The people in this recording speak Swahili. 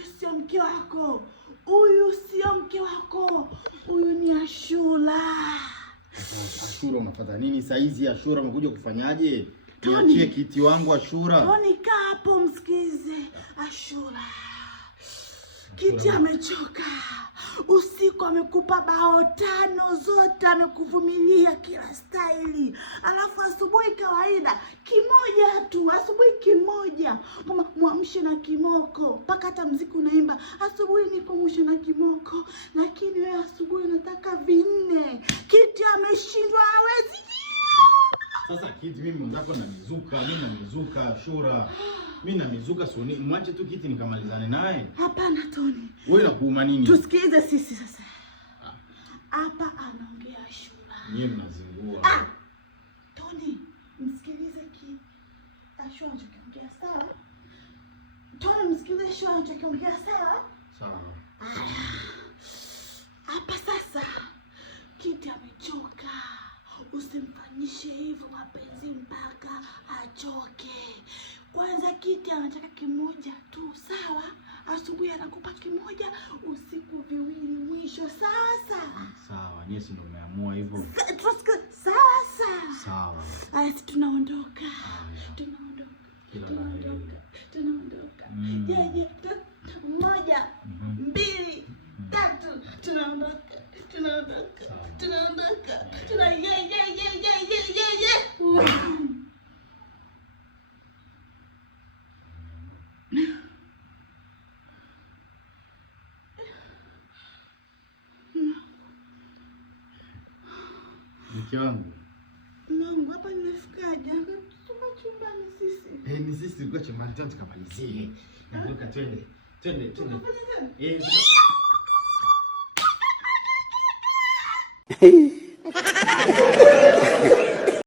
huyu sio mke wako. Huyu sio mke wako. Huyu ni Ashura. Ashura unapata nini saizi? Ashura umekuja kufanyaje? Niachie kiti wangu Ashura. Toni, kaa hapo msikize. Ashura. Kiti amechoka. Usiku amekupa bao 5 zote, amekuvumilia kila staili. Alafu asubuhi kawaida kimoja tu, asubuhi kimoja. Mama muamshe na kimoko. Mpaka hata muziki unaimba asubuhi niko muamshe na kimoko. Lakini wewe asubuhi unataka 4. Kiti ameshindwa, hawezi. Sasa Kiti mimi mzako na mizuka, mimi na mizuka Ashura. Mimi na mizuka soni, mwache tu Kiti nikamalizane naye. Hapana Toni. Wewe unakuuma nini? Tusikize sisi sasa. Hapa anaongea Ashura. Nyie mnazingua. Toni, msikilize Ashura anachokiongea sawa? Toni, msikilize Ashura anachokiongea sawa? Sawa. Hapa sasa Kiti amechoka. Usimfanyishe hivyo mapenzi mpaka achoke. Kwanza Kiti anataka kimoja tu, sawa? Asubuhi anakupa kimoja, usiku 2 mwisho. Sasa sawa, nyie si ndio mmeamua hivyo? Sasa sawa. Asi tunaondoka. Tunaondoka. Je, 1 2 3 tunaondoka. Mke wangu. Mungu, hapa nimefikaje? Tuko chumbani sisi. Ni sisi tulikuwa chumbani tena tukamalizie. Naondoka twende. Twende.